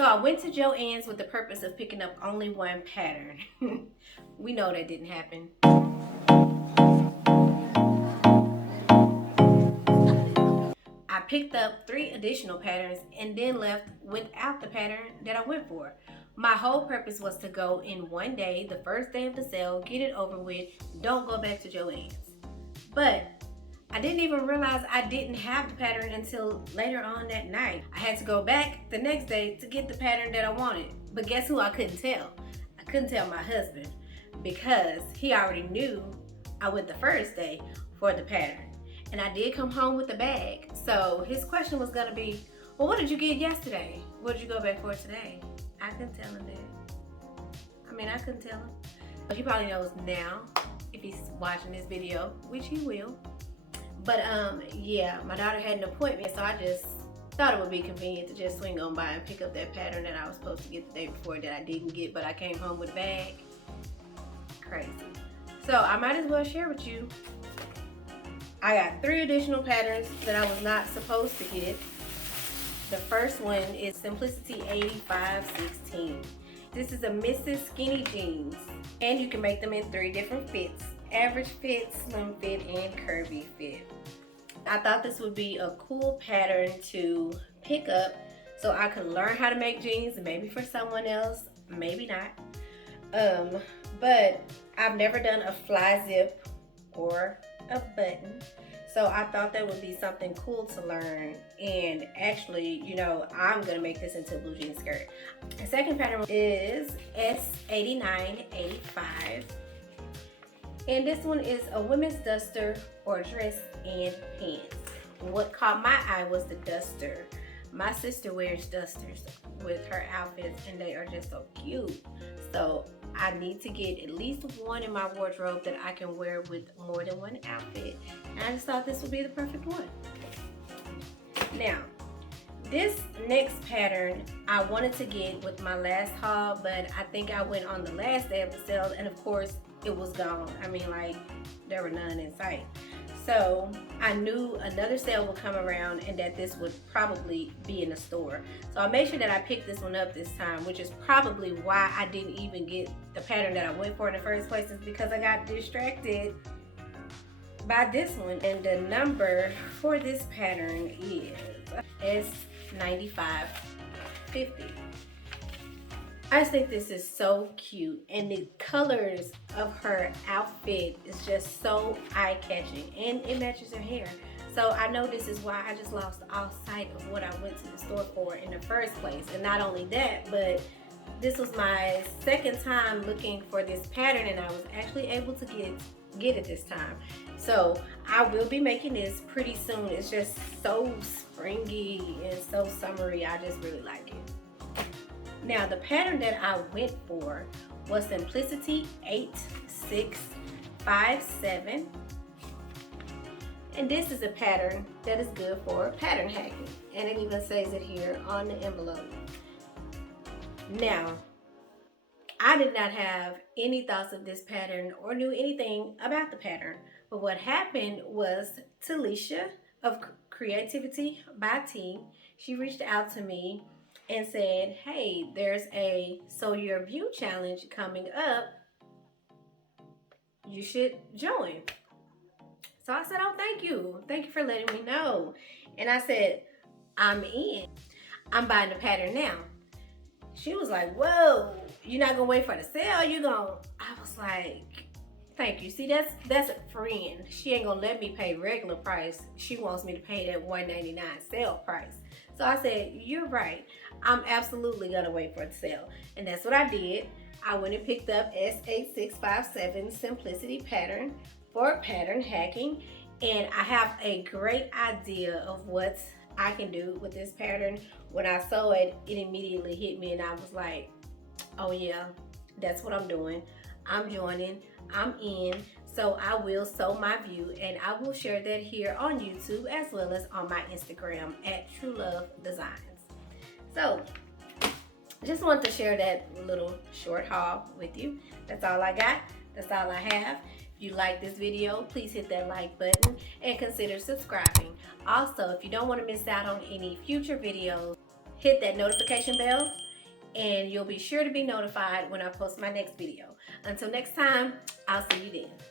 So I went to Joann's with the purpose of picking up only one pattern. We know that didn't happen. I picked up 3 additional patterns and then left without the pattern that I went for. My whole purpose was to go in one day, the first day of the sale, get it over with, don't go back to Joann's. But I didn't even realize I didn't have the pattern until later on that night. I had to go back the next day to get the pattern that I wanted. But guess who I couldn't tell? I couldn't tell my husband because he already knew I went the first day for the pattern. And I did come home with the bag. So his question was gonna be, well, what did you get yesterday? What did you go back for today? I couldn't tell him that. I couldn't tell him. But he probably knows now if he's watching this video, which he will. But yeah, my daughter had an appointment, so I just thought it would be convenient to just swing on by and pick up that pattern that I was supposed to get the day before that I didn't get, but I came home with a bag. Crazy. So I might as well share with you. I got 3 additional patterns that I was not supposed to get. The first one is Simplicity 8516. This is a Mrs. Skinny Jeans, and you can make them in 3 different fits: average fit, slim fit, and curvy fit. I thought this would be a cool pattern to pick up so I could learn how to make jeans, maybe for someone else, maybe not. But I've never done a fly zip or a button, so I thought that would be something cool to learn. And actually, you know, I'm gonna make this into a blue jean skirt. The second pattern is S8985, and this one is a women's duster or dress and pants. What caught my eye was the duster. My sister wears dusters with her outfits, and they are just so cute. So I need to get at least one in my wardrobe that I can wear with more than one outfit. And I just thought this would be the perfect one. Now, this next pattern I wanted to get with my last haul, but I think I went on the last day of the sale, and of course it was gone. Like, there were none in sight. So I knew another sale would come around and that this would probably be in the store. So I made sure that I picked this one up this time, which is probably why I didn't even get the pattern that I went for in the first place, is because I got distracted by this one. And the number for this pattern is S9550. I just think this is so cute, and the colors of her outfit is just so eye-catching, and it matches her hair. So I know this is why I just lost all sight of what I went to the store for in the first place. And not only that, but this was my second time looking for this pattern, and I was actually able to get it this time. So I will be making this pretty soon. It's just so springy and so summery. I just really like it. Now, the pattern that I went for was Simplicity 8657. And this is a pattern that is good for pattern hacking. And it even says it here on the envelope. Now, I did not have any thoughts of this pattern or knew anything about the pattern. But what happened was Talisha of Creativity by T, she reached out to me and said, hey, there's a Sew Your View challenge coming up. You should join. So I said, oh, thank you. Thank you for letting me know. And I said, I'm in. I'm buying the pattern now. She was like, whoa, you're not gonna wait for the sale? You gonna? I was like, thank you. See, that's a friend. She ain't gonna let me pay regular price. She wants me to pay that $199 sale price. So I said, you're right. I'm absolutely gonna wait for the sale. And that's what I did. I went and picked up S8657 Simplicity pattern for pattern hacking. And I have a great idea of what I can do with this pattern. When I saw it, it immediately hit me, and I was like, oh yeah, that's what I'm doing. I'm joining, I'm in. So I will sew my view, and I will share that here on YouTube as well as on my Instagram at TruLuv Designz. So just wanted to share that little short haul with you. That's all I got. That's all I have. If you like this video, please hit that like button and consider subscribing. Also, if you don't want to miss out on any future videos, hit that notification bell and you'll be sure to be notified when I post my next video. Until next time, I'll see you then.